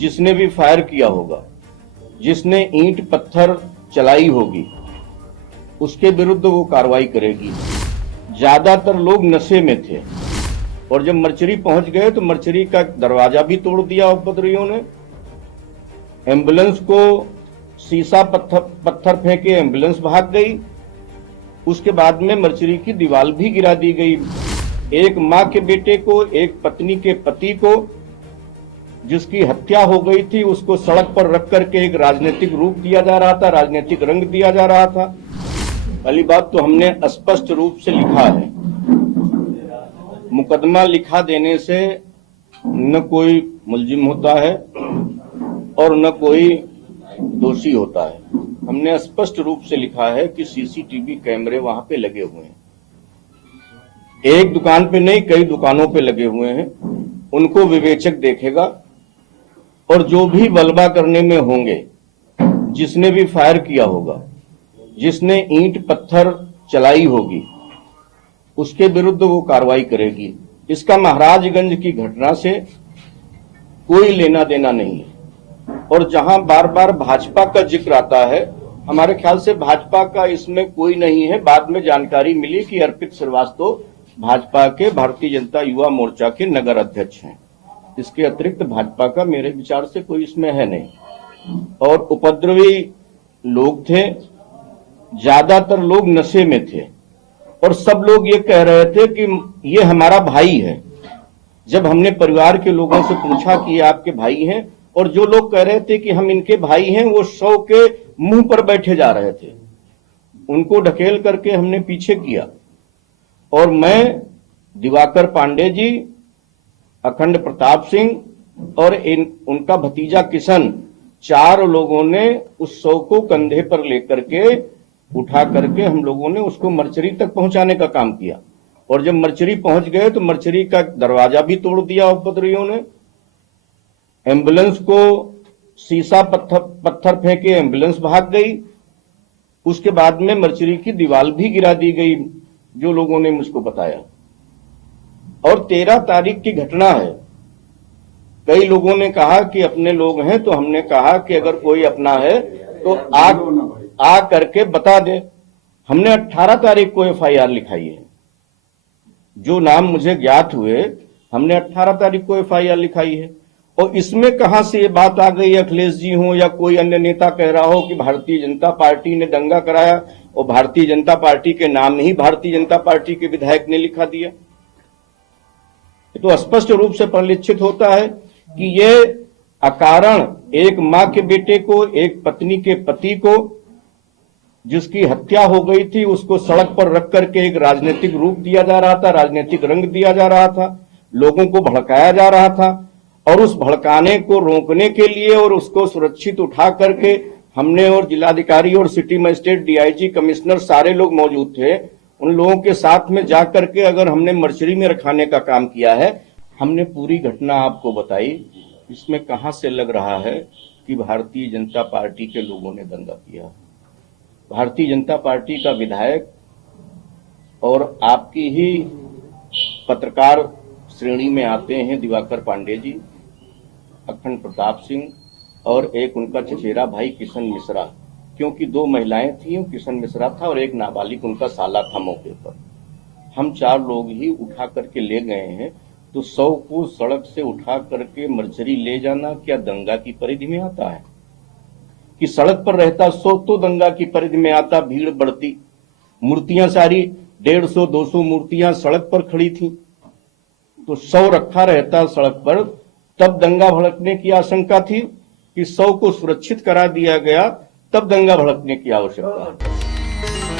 जिसने भी फायर किया होगा, जिसने ईंट पत्थर चलाई होगी, उसके विरुद्ध वो कार्रवाई करेगी। ज्यादातर लोग नशे में थे और जब मर्चरी पहुंच गए तो मर्चरी का दरवाजा भी तोड़ दिया उपद्रवियों ने। एम्बुलेंस को शीशा पत्थर फेंके एम्बुलेंस भाग गई। उसके बाद में मर्चरी की दीवार भी गिरा दी गई। एक मां के बेटे को, एक पत्नी के पति को जिसकी हत्या हो गई थी, उसको सड़क पर रख करके एक राजनीतिक रूप दिया जा रहा था, राजनीतिक रंग दिया जा रहा था। पहली बात तो हमने स्पष्ट रूप से लिखा है, मुकदमा लिखा देने से न कोई मुलजिम होता है और न कोई दोषी होता है। हमने स्पष्ट रूप से लिखा है कि सीसीटीवी कैमरे वहां पे लगे हुए हैं, एक दुकान पे नहीं कई दुकानों पे लगे हुए हैं। उनको विवेचक देखेगा और जो भी बलवा करने में होंगे, जिसने भी फायर किया होगा, जिसने ईंट पत्थर चलाई होगी, उसके विरुद्ध वो कार्रवाई करेगी। इसका महाराजगंज की घटना से कोई लेना देना नहीं है। और जहां बार बार भाजपा का जिक्र आता है, हमारे ख्याल से भाजपा का इसमें कोई नहीं है। बाद में जानकारी मिली कि अर्पित श्रीवास्तव भाजपा के भारतीय जनता युवा मोर्चा के नगर अध्यक्ष हैं। इसके अतिरिक्त भाजपा का मेरे विचार से कोई इसमें है नहीं। और उपद्रवी लोग थे, ज्यादातर लोग नशे में थे और सब लोग ये कह रहे थे कि ये हमारा भाई है। जब हमने परिवार के लोगों से पूछा कि ये आपके भाई हैं, और जो लोग कह रहे थे कि हम इनके भाई हैं, वो शव के मुंह पर बैठे जा रहे थे। उनको ढकेल करके हमने पीछे किया और मैं, दिवाकर पांडे जी, अखंड प्रताप सिंह और उनका भतीजा किशन, 4 लोगों ने उस शव को कंधे पर लेकर के उठा करके हम लोगों ने उसको मर्चरी तक पहुंचाने का काम किया। और जब मर्चरी पहुंच गए तो मर्चरी का दरवाजा भी तोड़ दिया उपद्रवियों ने। एम्बुलेंस को शीशा पत्थर फेंके एम्बुलेंस भाग गई। उसके बाद में मर्चरी की दीवार भी गिरा दी गई, जो लोगों ने मुझको बताया। और 13 तारीख की घटना है। कई लोगों ने कहा कि अपने लोग हैं, तो हमने कहा कि अगर कोई अपना है तो आ करके बता दे। हमने 18 तारीख को एफआईआर लिखाई है। जो नाम मुझे ज्ञात हुए, हमने 18 तारीख को एफआईआर लिखाई है। और इसमें कहां से ये बात आ गई, अखिलेश जी हो या कोई अन्य नेता कह रहा हो कि भारतीय जनता पार्टी ने दंगा कराया और भारतीय जनता पार्टी के नाम ही भारतीय जनता पार्टी के विधायक ने लिखा दिया। तो स्पष्ट रूप से परिलक्षित होता है कि ये अकारण एक मां के बेटे को, एक पत्नी के पति को जिसकी हत्या हो गई थी, उसको सड़क पर रख करके एक राजनीतिक रूप दिया जा रहा था, राजनीतिक रंग दिया जा रहा था, लोगों को भड़काया जा रहा था। और उस भड़काने को रोकने के लिए और उसको सुरक्षित उठा करके हमने, और जिलाधिकारी और सिटी मजिस्ट्रेट, डीआईजी, कमिश्नर, सारे लोग मौजूद थे। उन लोगों के साथ में जाकर के अगर हमने मर्चरी में रखाने का काम किया है, हमने पूरी घटना आपको बताई। इसमें कहां से लग रहा है कि भारतीय जनता पार्टी के लोगों ने दंगा किया। भारतीय जनता पार्टी का विधायक और आपकी ही पत्रकार श्रेणी में आते हैं दिवाकर पांडे जी, अखंड प्रताप सिंह और एक उनका चचेरा भाई किशन मिश्रा, क्योंकि 2 महिलाएं थी, किशन मिश्रा था और एक नाबालिग उनका साला था मौके पर। हम 4 लोग ही उठा करके ले गए हैं। तो 100 को सड़क से उठा करके मर्चरी ले जाना क्या दंगा की परिधि में आता है? कि सड़क पर रहता 100 तो दंगा की परिधि में आता, भीड़ बढ़ती। मूर्तियां सारी 150-200 मूर्तियां सड़क पर खड़ी थी, तो 100 रखा रहता सड़क पर, तब दंगा भड़कने की आशंका थी। कि 100 को सुरक्षित करा दिया गया, तब दंगा भड़कने की आवश्यकता है।